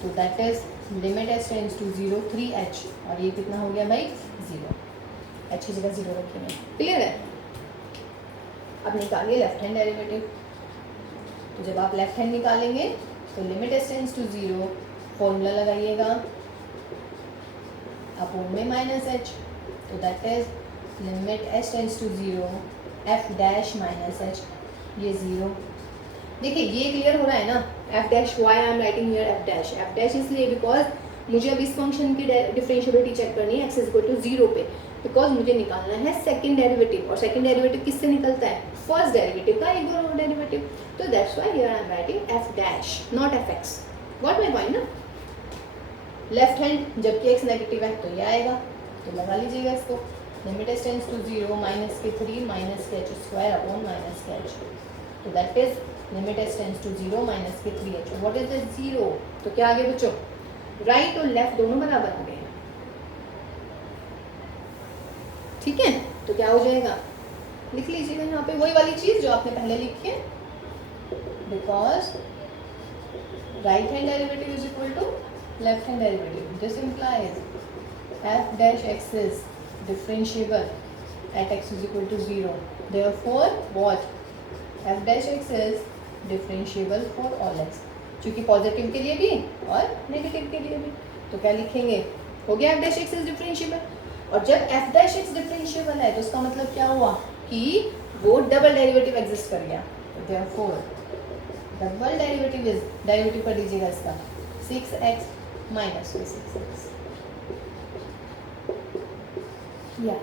तो that is limit s tends to 0 3h, और ये कितना हो गया भाई 0, h की जगह 0 रखेंगे। क्लियर है। अब निकालिए लेफ्ट हैंड डेरिवेटिव। तो जब आप लेफ्ट हैंड निकालेंगे तो limit s tends to 0, formula लगाइएगा अपोन में माइनस h, तो that is limit s tends to 0 f dash minus h, ये 0। देखिए ये क्लियर हो रहा है ना, f dash, why I am writing here f dash, f dash इसलिए बिकॉज मुझे अब इस फंक्शन की डिफरेंशिएबिलिटी चेक करनी है x इज इक्वल टू 0 पे, बिकॉज मुझे निकालना है सेकंड डेरिवेटिव, और सेकंड डेरिवेटिव किससे निकलता है, फर्स्ट डेरिवेटिव का एक बार और डेरिवेटिव। तो that's why here I am writing f dash not fx। What my point ना, लेफ्ट हैंड जबकि x नेगेटिव है तो ये आएगा, तो लगा लीजिएगा इसको, limit s tends to 0 minus के 3 माइनस के h स्क्वायर अपॉन माइनस के h, तो that is limit s tends to 0 minus के 3h। व्हाट इज द 0, तो क्या आ गया बच्चों, राइट और लेफ्ट दोनों बराबर आ गए, ठीक है। तो क्या हो जाएगा, लिख लीजिएगा यहाँ पे वही वाली चीज जो आपने पहले लिखी है, because right hand derivative is equal to left hand derivative, this implies f dash x is differentiable at x is equal to 0, therefore what, f dash x is differentiable for all x, क्योंकि positive के लिए भी और negative के लिए भी। तो क्या लिखेंगे, हो गया f dash x is differentiable, और जब f dash x differentiable है तो उसका मतलब क्या हुआ कि वो डबल डेरिवेटिव एग्जिस्ट कर गया, तो therefore double derivative is, derivative कर लीजिएगा इसका 6x माइनस 6x, या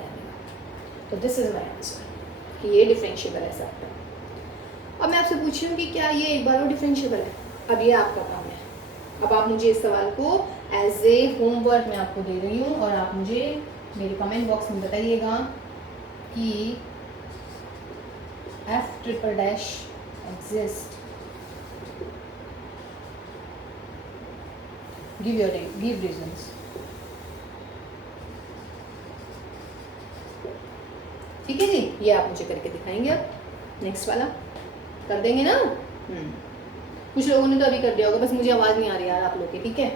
तो दिस इज माय आंसर कि ये डिफरेंशिएबल है सब। अब मैं आपसे पूछ रही हूँ कि क्या ये एक बार और डिफरेंशिएबल है, अब ये आपका काम है। अब आप मुझे इस सवाल को एज ए होमवर्क मैं आपको दे रही हूँ, और आप मुझे मेरे कमेंट बॉक्स में बताइएगा कि f triple dash exist, give reasons, ठीक है जी। ये आप मुझे करके दिखाएंगे, अब नेक्स्ट वाला कर देंगे ना। कुछ लोगों ने तो अभी कर दिया होगा, बस मुझे आवाज़ नहीं आ रही यार आप लोग की, ठीक है।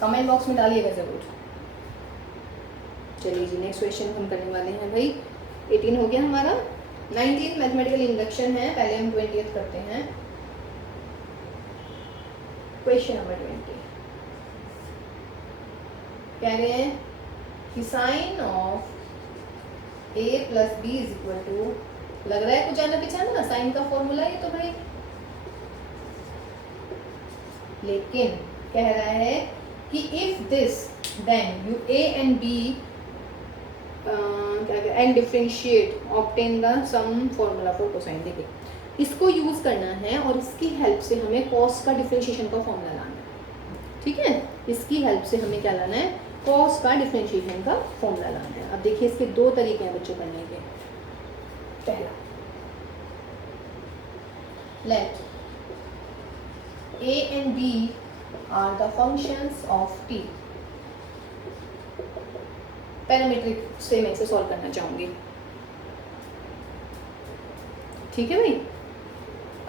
कमेंट बॉक्स में डालिएगा ज़रूर। चलिए जी, नेक्स्ट क्वेश्चन हम करने वाले हैं भाई। 18 हो गया हमारा, 19 मैथमेटिकल इंडक्शन है, पहले हम 20th करते हैं। क्वेश्चन नंबर 20 कह रहे हैं कि sine of a plus B is equal to, लग रहा है कुछ जाना पहचाना साइन का फॉर्मूला ये तो भाई, लेकिन कह रहा है कि if this then you a and b and differentiate obtain the sum formula for cosine. देखिए इसको यूज करना है और इसकी हेल्प से हमें कॉस का डिफरेंशिएशन का फॉर्मूला लाना है, ठीक है। इसकी हेल्प से हमें क्या लाना है, कॉस का डिफरेंशिएशन का फॉर्मूला लाना है। अब देखिए इसके दो तरीके हैं बच्चों करने के। पहला, let a and b are the functions of t। Parametric से मैं इसे सॉल्व करना चाहूंगी, ठीक है भाई।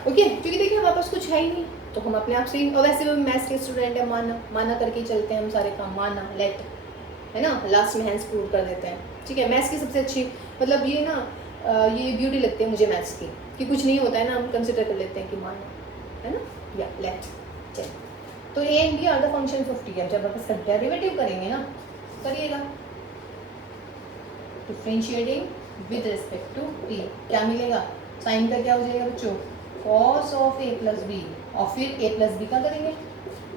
ओके, क्योंकि देखिए हमारे पास कुछ है ही नहीं तो हम अपने आप से ही, और वैसे भी मैथ्स के स्टूडेंट है, माना करके चलते हैं हम सारे काम, माना लेट है ना, लास्ट में हैंस प्रूव कर देते हैं, ठीक है। मैथ्स की सबसे अच्छी मतलब ये ना ये ब्यूटी लगती है मुझे मैथ्स की, कि कुछ नहीं होता है ना, हम कंसिडर कर लेते हैं कि माना है ना, या लेट। चल, तो A and B are the functions of T. जब आप इसका डेरिवेटिव करेंगे ना, करिएगा differentiating with respect to T, क्या मिलेगा, साइन का क्या हो जाएगा बच्चों, cos of A plus B, और फिर ए प्लस बी का करेंगे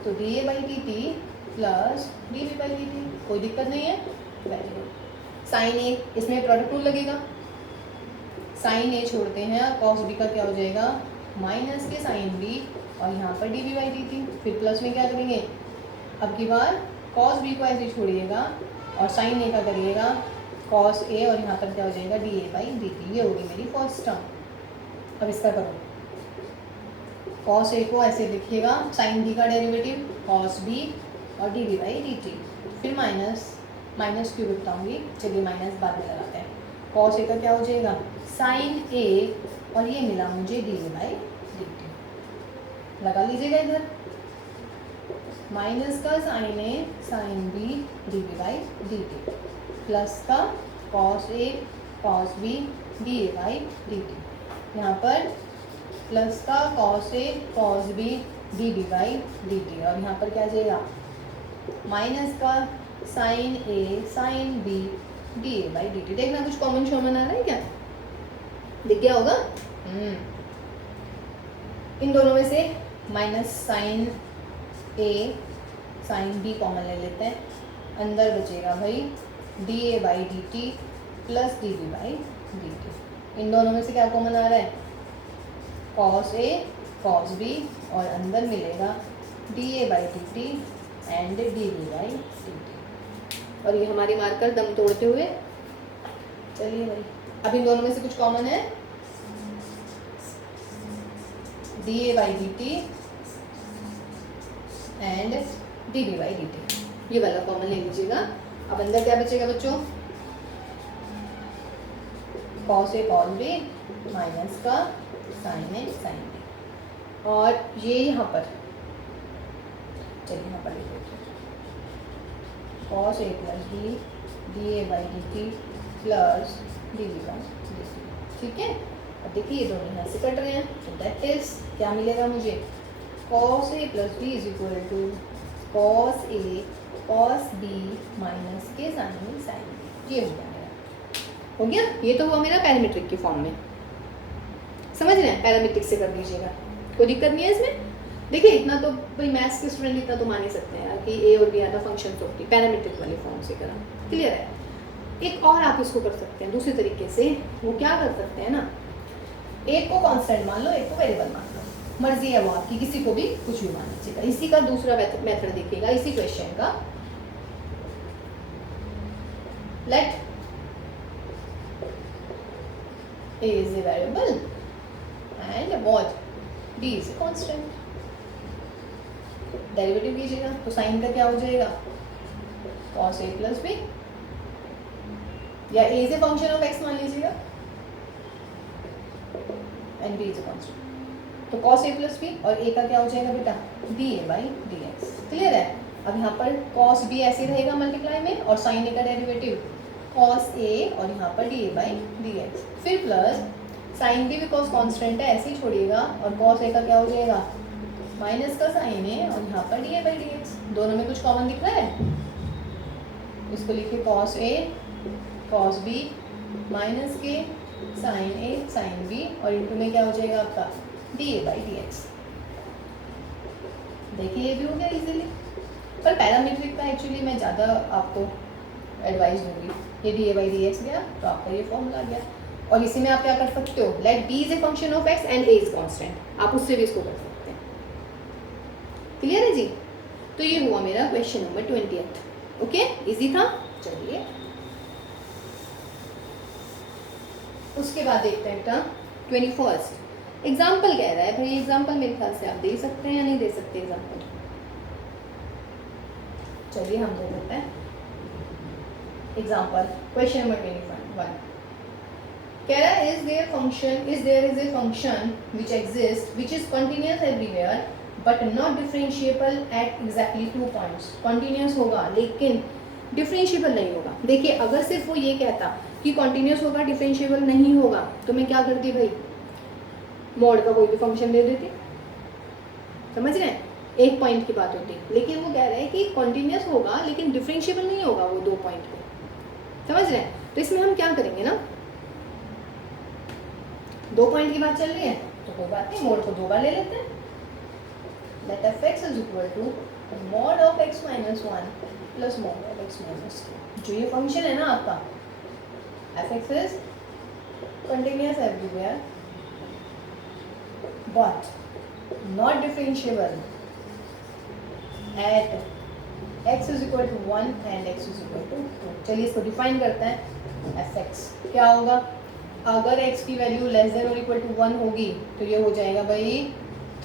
तो D A by D T plus D B by D T, कोई दिक्कत नहीं है, वेरी गुड। साइन ए, इसमें प्रोडक्ट रूल लगेगा, साइन ए छोड़ते हैं, कॉस बी का क्या हो जाएगा, माइनस के साइन बी, और यहाँ पर D B by D T, फिर प्लस में क्या करेंगे, अब की बार कॉस बी को ऐसे छोड़िएगा और साइन ए का करिएगा कॉस ए, और यहाँ पर क्या हो जाएगा D A by D T, ये होगी मेरी फर्स्ट टर्म। अब इसका करो, कॉस ए को ऐसे लिखिएगा, साइन बी का डेरिवेटिव कॉस बी और D B by D T, फिर माइनस क्यों बताऊँगी, चलिए माइनस बाद में लगाते हैं। कॉस ए का क्या हो जाएगा साइन ए, और ये मिला मुझे d A by D t, लगा लीजिएगा इधर, माइनस का sine A sine b d B by D T, plus का cos A cos b D A by D t, यहाँ पर प्लस का cos A cos b d B by D T, और यहाँ पर क्या जाएगा माइनस का sine A sine b D A by D t. देखना कुछ कॉमन शॉमन आ रहा है क्या, दिख गया होगा। इन दोनों में से माइनस साइन ए साइन बी कॉमन ले लेते हैं, अंदर बचेगा भाई d A by D T plus D B by D t. इन दोनों में से क्या कॉमन आ रहा है, कॉस ए कॉस बी, और अंदर मिलेगा D A by D T and D B by D T. और ये हमारी मार्कर दम तोड़ते हुए, चलिए भाई अब इन दोनों में से कुछ कॉमन है, D A by D T and D B by D T, ये वाला कॉमन ले लीजिएगा। अब अंदर क्या बचेगा बच्चों, cos A cos B minus का साइन ए साइन बी, और ये यहाँ पर चलिए यहाँ पर लिख देते हैं cos A plus B D A by D T plus D B by D T, ठीक है। अब देखिए ये दोनों यहाँ से कट रहे हैं, तो दैट इज क्या मिलेगा मुझे, cos A plus B is equal to cos A cos B minus के साइन ए साइन बी, ये हो गया मेरा, हो गया। ये तो हुआ मेरा पैरामीट्रिक की फॉर्म में, समझ रहे हैं, पैरामीट्रिक से कर दीजिएगा, कोई दिक्कत नहीं है इसमें। देखिए इतना तो भाई मैथ्स के स्टूडेंट इतना तो मान ही सकते हैं यार कि ए और B are the functions of T, parametric वाली फॉर्म से करा, क्लियर है। एक और आप इसको कर सकते हैं दूसरे तरीके से, वो क्या कर सकते हैं ना, एक को कांस्टेंट मान लो, एक को वेरिएबल मान लो, मर्जी है वो आपकी, किसी को भी कुछ भी मान लीजिएगा। इसी का दूसरा मेथड देखिएगा, इसी क्वेश्चन का, late a is a variable and what b is a constant, derivative कीजिएगा तो साइन का क्या हो जाएगा cos a प्लस बी, या a is a function of x मान लीजिएगा and b is a constant, तो cos a प्लस बी, और a का क्या हो जाएगा बेटा D A by D x, clear है। अब यहाँ पर cos b ऐसे रहेगा मल्टीप्लाई में, और sin a का डेरिवेटिव cos a, और यहाँ पर d A by D x, फिर plus sine b because constant है ऐसे ही छोड़िएगा, और cos a का क्या हो जाएगा माइनस का साइन ए, और यहाँ पर d A by D x, दोनों में कुछ कॉमन दिख रहा है, इसको लिखिए cos a cos b minus के साइन ए साइन बी, और इनटू में क्या हो जाएगा आपका D A by D x. देखिए ये भी हो गया इजीली, पर पैरामीट्रिक का एक्चुअली मैं ज़्यादा आपको एडवाइस दूंगी, ये D A by D x गया तो आपका ये फॉर्मूला गया, और इसी में आप क्या कर सकते हो, let B is a function of X and A is constant, आप उससे भी इसको कर सकते हैं, क्लियर है जी। तो ये हुआ मेरा question number 20th, okay, easy था। चलिए उसके बाद देखते हैं टर्म 21st। एग्जाम्पल कह रहा है भाई, एग्जाम्पल मेरे ख्याल से आप दे सकते हैं या नहीं दे सकते एग्जाम्पल? चलिए हम दे सकते हैं एग्जाम्पल। क्वेश्चन नंबर 21 कह रहा है is there is a function which exist which is continuous everywhere but not differentiable at exactly 2 points. Continuous होगा लेकिन डिफरेंशिएबल नहीं होगा। देखिए अगर सिर्फ वो ये कहता कि कंटिन्यूअस होगा डिफरेंशिएबल नहीं होगा तो मैं क्या करती भाई, मॉड का कोई भी फंक्शन दे देती, समझ रहे हैं, एक पॉइंट की बात होती। लेकिन वो कह रहे हैं कि कंटिन्यूअस होगा लेकिन डिफरेंशिएबल नहीं होगा वो 2 पॉइंट पे, समझ रहे हैं। तो इसमें हम क्या करेंगे ना, 2 पॉइंट की बात चल रही है तो कोई बात नहीं, मोड को 2 बार ले लेते हैं। Let f(x) is equal to mod of x minus 1 plus mod of x minus 2। जो ये फंक्शन है ना आपका f(x) is continuous everywhere but not differentiable at x is equal to 1 and x is equal to 2। चलिए इसको define करते हैं। f(x) क्या होगा, अगर x की वैल्यू लेस देन और इक्वल टू 1 होगी तो ये हो जाएगा भाई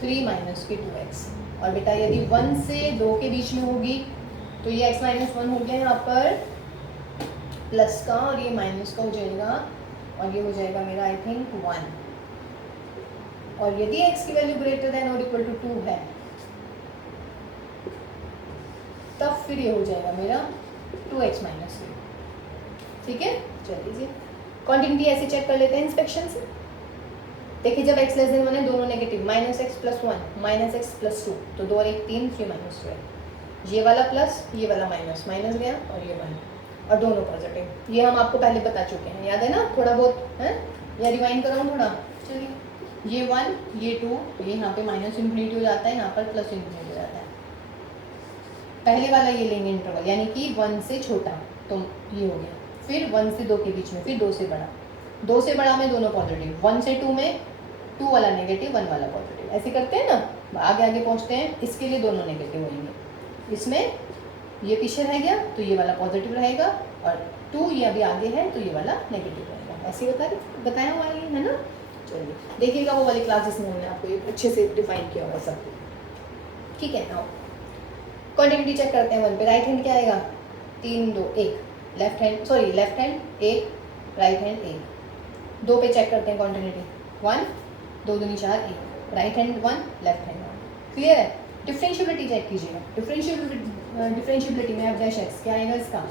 3 माइनस के 2x। और बेटा यदि 1 से 2 के बीच में होगी तो ये x माइनस 1 हो गया यहाँ पर प्लस का और ये माइनस का हो जाएगा और ये हो जाएगा मेरा आई थिंक 1। और यदि x की वैल्यू ग्रेटर देन और इक्वल टू 2 है तब फिर ये हो जाएगा मेरा 2x माइनस 3। ठीक है, चलिए जी कंटिन्यूटी ऐसे चेक कर लेते हैं इंस्पेक्शन से। देखिए जब x लेस देन 1 है दोनों negative, minus x plus 1 minus x plus 2 तो 2 और 1 3 3 माइनस 2 है। ये वाला प्लस ये वाला माइनस माइनस गया और ये 1 और दोनों पॉजिटिव। ये हम आपको पहले बता चुके हैं, याद है ना थोड़ा बहुत है या रिवाइंड कराऊँ थोड़ा। चलिए ये 1 ये 2 ये यहाँ पे माइनस इन्फिनिटी हो जाता है, यहाँ पर प्लस इन्फिनिटी हो जाता है। पहले वाला ये लेंगे इंटरवल यानी कि 1 से छोटा तो ये हो गया, फिर 1 से 2 के बीच में, फिर 2 से बड़ा, 2 से बड़ा में दोनों पॉजिटिव, 1 से 2 में 2 वाला नेगेटिव 1 वाला पॉजिटिव, ऐसे करते हैं ना। आगे आगे पहुंचते हैं, इसके लिए दोनों नेगेटिव होंगे। इसमें ये पीछे रह गया तो ये वाला पॉजिटिव रहेगा और 2 ये अभी आगे है तो ये वाला नेगेटिव रहेगा। ऐसे बताया हुआ है ना। चलिए देखिएगा वो वाली क्लास जिसमें हमने आपको ये अच्छे से डिफाइन किया हुआ सब, ठीक है ना। कंटिन्यूटी चेक करते हैं। 1 पे राइट हैंड क्या आएगा 3 2 1, लेफ्ट हैंड 1 राइट हैंड 1। 2 पे चेक करते हैं कंटिन्यूटी 1 2 दूनी 4 1, right hand 1 left hand 1। Clear है। डिफरेंशिएबिलिटी चेक कीजिएगा। डिफरेंशिएबिलिटी में f डैश x क्या आएगा इसका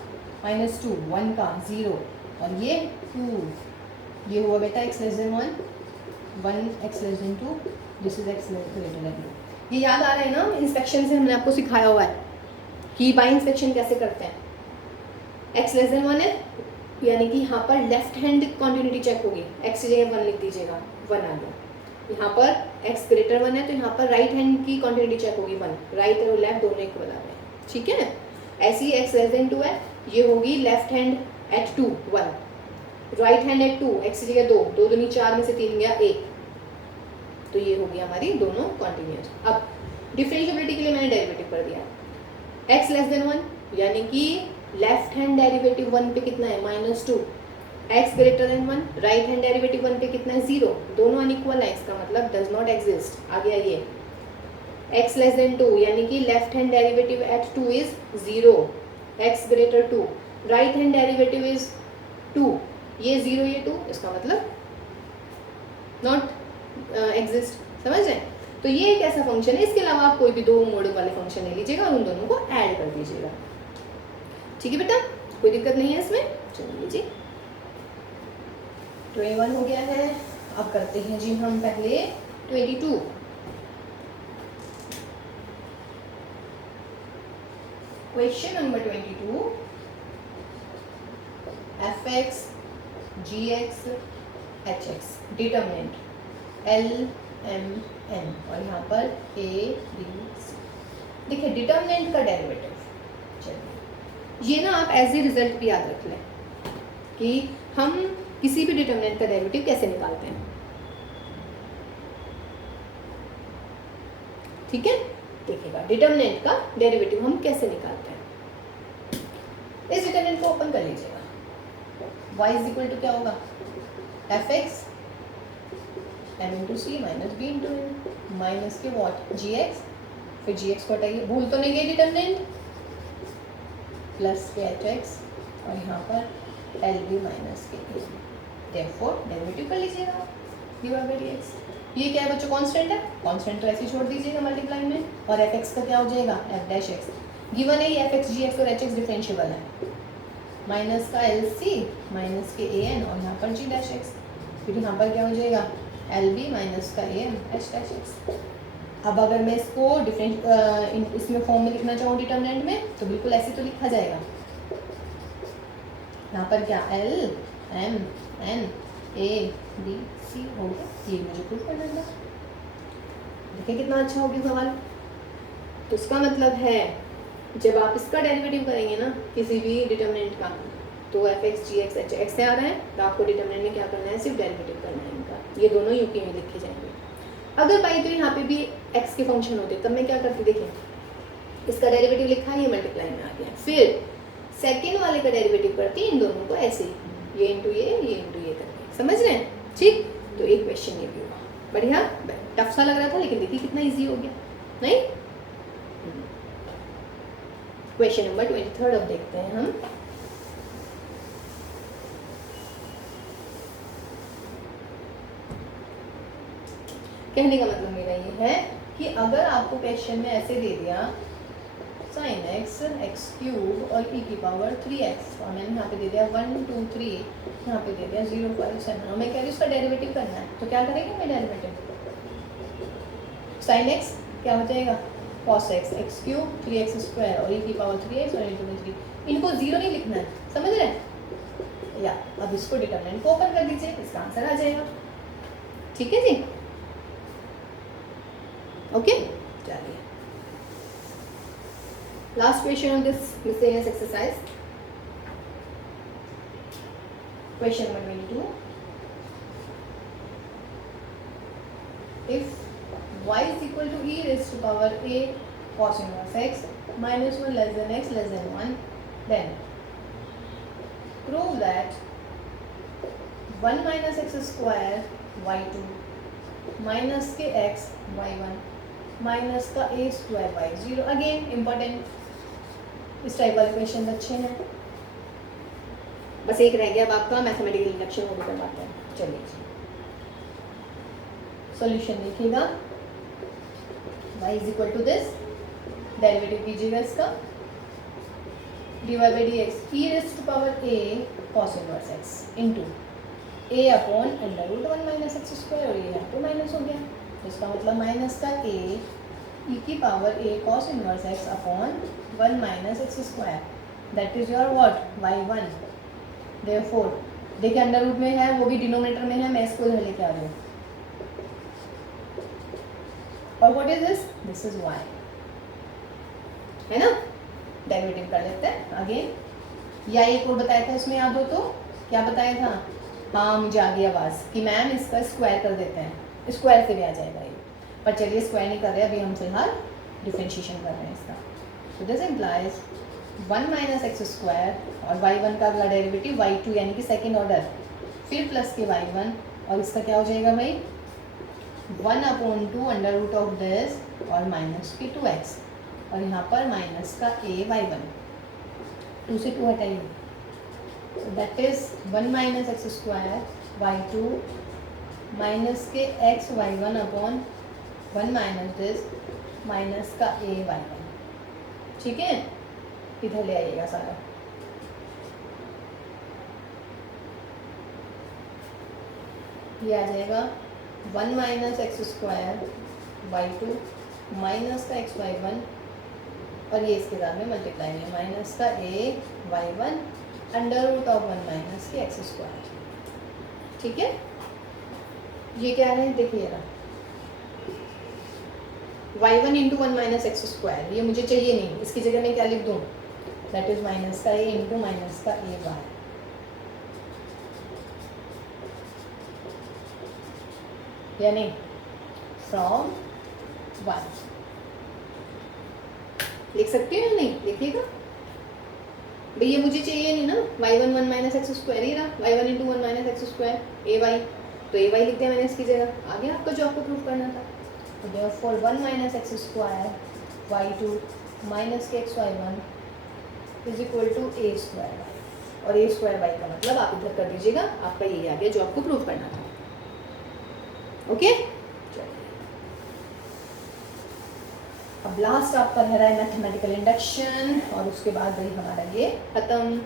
-2 1 का 0 और ये 2। ये हुआ बेटा x less than 1 x less than 2, this is x greater than 2। ये याद आ रहा है ना, इंस्पेक्शन से हमने आपको सिखाया हुआ है कि बाय इंस्पेक्शन कैसे करते हैं। x लेस देन 1 है यानी कि यहाँ पर लेफ्ट हैंड कंटिन्यूटी चेक होगी, x की जगह 1 लिख दीजिएगा 1 आ गया। यहाँ पर x ग्रेटर 1 है तो यहाँ पर राइट हैंड की क्वांटिटी चेक होगी 1, राइट और लेफ्ट दोनों एक बराबर है, ठीक है। ऐसी x लेस देन 2 है, ये होगी left hand eight 2 1, right hand eight 2, x की जगह 2 2 दूनी 4 में से 3 गया 1, तो ये होगी हमारी दोनों कॉन्टिन्यूस। अब डिफरेंशिएबिलिटी के लिए मैंने डेरिवेटिव कर दिया। x लेस देन 1 यानी कि लेफ्ट हैंड डेरिवेटिव 1 पे कितना है -2, x greater than 1 right hand derivative 1 पे कितना है 0, दोनों अनइक्वल है, इसका मतलब डज नॉट एग्जिस्ट। आ गया ये x लेस देन 2 यानी कि left hand derivative eight 2 is 0, x greater 2 right hand derivative is 2, ये 0 ये 2, इसका मतलब नॉट एग्जिस्ट। समझ रहे हैं। तो ये एक ऐसा फंक्शन है, इसके अलावा आप कोई भी 2 मोड वाले फंक्शन ले लीजिएगा और उन दोनों को ऐड कर दीजिएगा, ठीक है बेटा, कोई दिक्कत नहीं है इसमें। चलिए जी 21 हो गया है। अब करते हैं जी हम पहले 22। Question number 22, f(x) g(x) h(x) determinant L M N और यहाँ पर A B C। देखिए डिटर्मिनेंट का डेरिवेटिव, चलिए ये ना आप एज ए रिजल्ट भी याद रख लें कि हम किसी भी डिटर्मिनेंट का डेरिवेटिव कैसे निकालते हैं, ठीक है। देखिएगा डिटर्मिनेंट का डेरिवेटिव हम कैसे निकालते हैं। इस डिटर्मिनेंट को ओपन कर लीजिएगा, y इज इक्वल टू क्या होगा f x m into c minus b into n minus के वॉट जी एक्स, फिर जी एक्स को हटाइए, भूल तो नहीं गई डिटर्मिनेंट, प्लस के एच एक्स और यहाँ पर एल बी माइनस के ए, देयरफॉर डेरिवेटिव कर लीजिएगा D Y by D X. ये क्या है बच्चों, कांस्टेंट है, कांस्टेंट तो ऐसे ही छोड़ दीजिएगा मल्टीप्लाई में, और एफ एक्स का क्या हो जाएगा एफ डैश एक्स, गिवन है एफ एक्स जी एक्स और एच एक्स डिफरेंशिएबल है, माइनस का एल सी माइनस के ए एन और यहाँ पर जी डैश एक्स, फिर यहाँ पर क्या हो जाएगा एल बी माइनस का A N H dash x. अब अगर मैं इसको डिफरेंट इसमें फॉर्म में लिखना चाहूँ डिटर्मिनेंट में, तो बिल्कुल ऐसे तो लिखा जाएगा, यहाँ पर क्या L M N A B C हो गया, ये मुझे प्रूफ करना था। देखिए कितना अच्छा हो गया सवाल। तो इसका मतलब है जब आप इसका डेरिवेटिव करेंगे ना किसी भी डिटर्मिनेंट का, तो एफ एक्स जी एक्स एच एक्स से आ रहा है, तो आपको डिटर्मिनेंट में क्या करना है, सिर्फ डेरिवेटिव करना है इनका, ये दोनों यूपी में लिखे जाएंगे। अगर भाई तो यहाँ पे भी एक्स के फंक्शन होते तब मैं क्या करती, देखिए इसका डेरिवेटिव लिखा है, ये मल्टीप्लाई में आ गया, फिर सेकेंड वाले का डेरिवेटिव करती इन दोनों को ऐसे ही, ये इंटू ये इंटू ये करके, समझ रहे हैं, ठीक। तो एक क्वेश्चन ये भी होगा, बढ़िया, टफ सा लग रहा था लेकिन देखिए कितना इजी हो गया, नहीं। क्वेश्चन नंबर 23 अब देखते हैं हम। कहने का मतलब मेरा ये है कि अगर आपको क्वेश्चन में ऐसे दे दिया साइन एक्स एक्स क्यूब और e की पावर 3x, और मैंने यहाँ पे दे दिया 1 2 3, यहाँ पे दे दिया 0 5 7, और मैं कह रही हूँ उसका डेरिवेटिव करना है, तो क्या करेंगे मैं डेरिवेटिव, साइन एक्स क्या हो जाएगा cos x x cube 3x square और e की पावर 3x और इंटू में 3, इनको 0 नहीं लिखना है, समझ रहे हैं, या अब इसको डिटर्मिनेंट को ओपन कर दीजिए, इसका आंसर आ जाएगा, ठीक है जी, ओके। चलिए last question of this miscellaneous exercise, question number 22, if y is equal to e raised to power a cos inverse x minus 1 less than x less than 1, then prove that 1 minus x square y2 minus के x y1 minus का a square y0, again important, इस type वाले question अच्छे हैं। बस एक रह गया अब आपका मैथमेटिकल इंडक्शन, वो भी करवाते हैं, चलिए सॉल्यूशन देखिएगा, y is equal to this, derivative कीजिएगा इसका, dy by D X E raised to power a cos inverse x into a upon under root 1 minus x square, और ये यहाँ पे माइनस हो गया, इसका मतलब माइनस का a e की power a cos inverse x upon 1 minus x square, that is your what y1, therefore देखिए अंडर रूट में है, वो भी डिनोमिनेटर में है, मैं इसको इधर लेके आ रही हूँ, और what is this, this is y, है ना, डेरिवेटिव कर लेते हैं आगे। या एक और बताया था इसमें, याद हो तो क्या बताया था, हाँ मुझे आ गई आवाज़ कि मैम इसका स्क्वायर कर देते हैं, स्क्वायर से भी आ जाएगा ये, पर चलिए स्क्वायर नहीं कर रहे, अभी हम फिलहाल डिफरेंशिएशन कर रहे हैं इसका। So this implies 1 minus x square और y1 का अगला डेरिवेटिव y2 यानी कि सेकेंड ऑर्डर, फिर प्लस के y1, और इसका क्या हो जाएगा भाई 1 upon 2 under root of this और माइनस की 2x, और यहाँ पर माइनस का a y1, 2 से 2 हटाइए, so that is 1 minus x square y2 minus के x y1 upon 1 minus this minus का a y1, ठीक है, इधर ले आइएगा सारा, ये आ जाएगा 1 minus x square y2 minus का x y1, और ये इसके साथ में मल्टीप्लाई में माइनस का a y1 under root of 1 minus के एक्स स्क्वायर, ठीक है। ये क्या है देखिएगा y1 into 1 minus x square, ये मुझे चाहिए नहीं, इसकी जगह मैं क्या लिख दूँ, दैट इज माइनस का a इंटू माइनस का a y, यानी फ्रॉम 1 लिख सकते हो या नहीं, लिखिएगा भाई ये मुझे चाहिए नहीं ना, y1 1 माइनस एक्स स्क्वायर ही रहा, y1 into 1 minus x square a y, तो ए वाई लिख दिया मैंने इसकी जगह। आगे आपका जो आपको प्रूफ करना था, तो therefore 1 minus x square y2 minus के x y1 is equal to a square y, और ए स्क्वायर वाई का मतलब आप इधर कर दीजिएगा, आपका यही आ गया जो आपको प्रूफ करना था। ओके, अब लास्ट आपका रह रहा है मैथमेटिकल इंडक्शन, और उसके बाद भाई हमारा ये खत्म।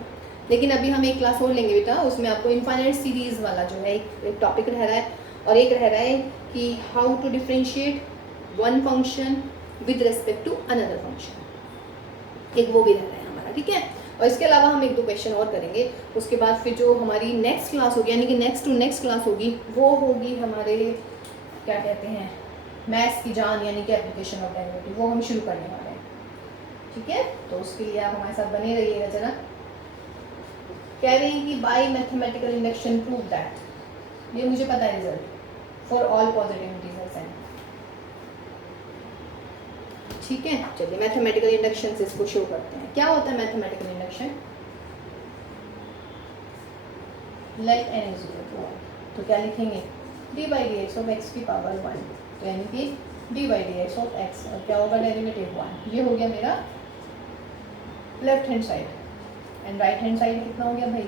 लेकिन अभी हम एक क्लास और लेंगे बेटा, उसमें आपको इनफाइनाइट सीरीज वाला जो है एक टॉपिक रह रहा है, और एक रह रहा है कि how to differentiate one function with respect to another function, एक वो भी रह रहा है हमारा, ठीक है। और इसके अलावा हम एक दो क्वेश्चन और करेंगे, उसके बाद फिर जो हमारी नेक्स्ट क्लास होगी, यानी कि नेक्स्ट टू नेक्स्ट क्लास होगी, वो होगी हमारे क्या कहते हैं, मैथ्स की जान, यानी कि एप्लीकेशन ऑफ डेरिवेटिव, वो हम शुरू करने वाले हैं, ठीक है। तो उसके लिए आप हमारे साथ बने रहिएगा जरा। कह रही हैं कि bye mathematical induction prove that, ये मुझे पता है result for all positive integers and, ठीक है। चलिए मैथमेटिकल इंडक्शन से इसको शो करते हैं। क्या होता है mathematical induction? Let n is equal to 1, तो क्या लिखेंगे, d by D x of x की पावर 1, तो यानी कि d by D x of X, और क्या होगा डेरिवेटिव 1, ये हो गया मेरा left hand side, and right hand side कितना हो गया भाई,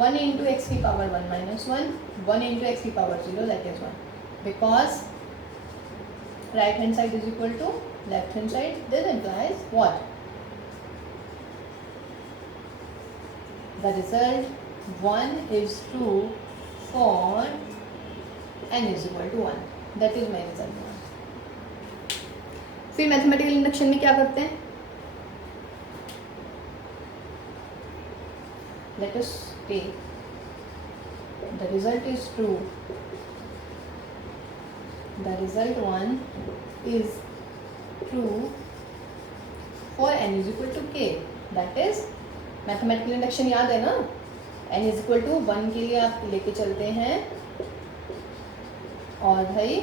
1 इंटू एक्स की पावर 1 माइनस 1, 1 इंटू एक्स की power 0 that is 1, because right hand side is equal to left hand side. This implies what? The result 1 is true for n is equal to 1. That is my result. फिर mathematical induction में क्या करते हैं? Let us take the result is true. The result 1 is true for n is equal to k. That is mathematical induction याद है ना, n is equal to 1 के लिए आप लेके चलते हैं, और भाई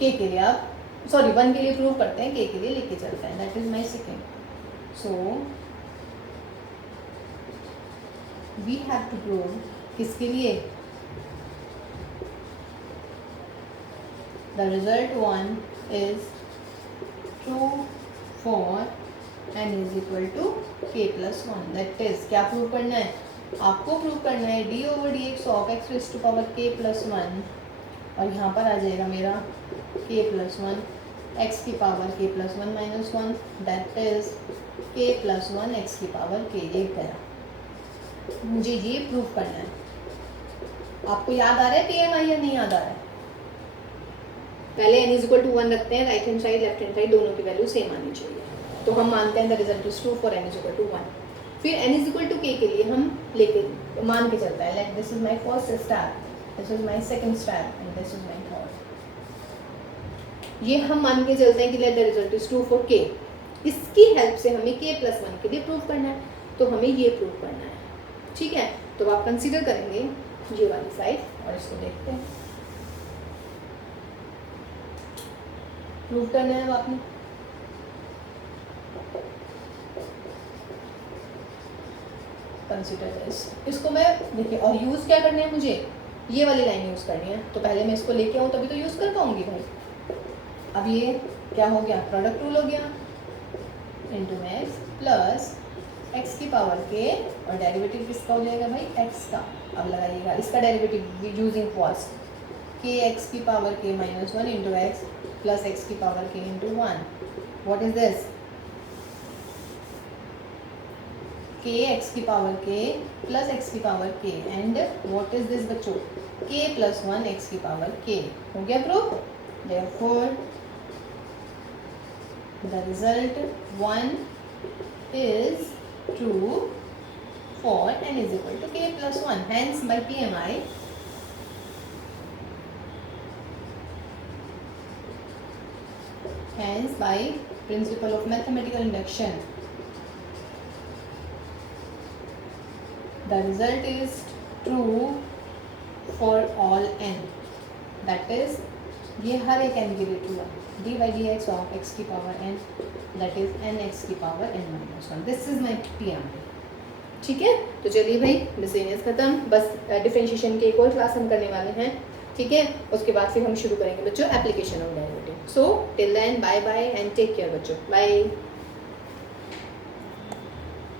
k के लिए आप, सॉरी 1 के लिए प्रूव करते हैं, k के लिए लेके चलते हैं। That is my second. So we have to prove किसके लिए, the result 1 is true for n is equal to k plus 1. That is क्या प्रूव करना है, आपको प्रूव करना है d over dx of x raised to power k plus 1, और यहाँ पर आ जाएगा मेरा k plus 1 x की power k plus 1 minus 1, that is k plus 1 x की पावर k, ये करा, मुझे ये प्रूव करना है। आपको याद आ रहा है PMI या नहीं याद आ रहा है? पहले n इज इक्वल टू 1 रखते हैं, right hand side left hand side दोनों की वैल्यू सेम आनी चाहिए, तो हम मानते हैं the result is true for n is equal to 1। फिर n is equal to k के लिए हम लेके मान के चलता है, like this is my first step, this is my second step and this is my third, ये हम मान के चलते हैं कि let the result is true for k। इसकी हेल्प से हमें k प्लस 1 के लिए प्रूव करना है, तो हमें ये प्रूव करना है, ठीक है। तो आप कंसीडर करेंगे ये वाली साइड, और इसको देखते हैं, प्रूव करना है आपने। कंसीडर दिस, इसको मैं देखिए, और यूज़ क्या करना है मुझे, ये वाली लाइन यूज़ करनी है, तो पहले मैं इसको लेके आऊँ तभी तो यूज़ कर पाऊंगी भाई। अब ये क्या हो गया, प्रोडक्ट रूल हो गया, इंटू एक्स प्लस एक्स की पावर के, और डेरिवेटिव किसका हो जाएगा भाई, एक्स का। अब लगाइएगा इसका डेरिवेटिव यूजिंग फर्स्ट के एक्स की पावर के minus 1 into x plus x की पावर के इंटू 1, व्हाट इज दिस, के एक्स की पावर के प्लस एक्स की पावर के, एंड व्हाट इज दिस बच्चों, के प्लस 1 एक्स की पावर के। हो गया proof. Therefore the result 1 is true for n is equal to k plus 1. Hence by PMI principle of mathematical induction, the result is true for all n. That is ये हर एक n के लिए true है, d by D x of x की power n that is nx की power n minus 1. This is my PR. ठीक है, तो चलिए भाई मिसलेनियस खत्म. बस डिफरेंशिएशन की एक और क्लास हम करने वाले हैं. ठीक है, उसके बाद फिर हम शुरू करेंगे बच्चों application of derivative. So till then bye bye and take care बच्चों. बाय.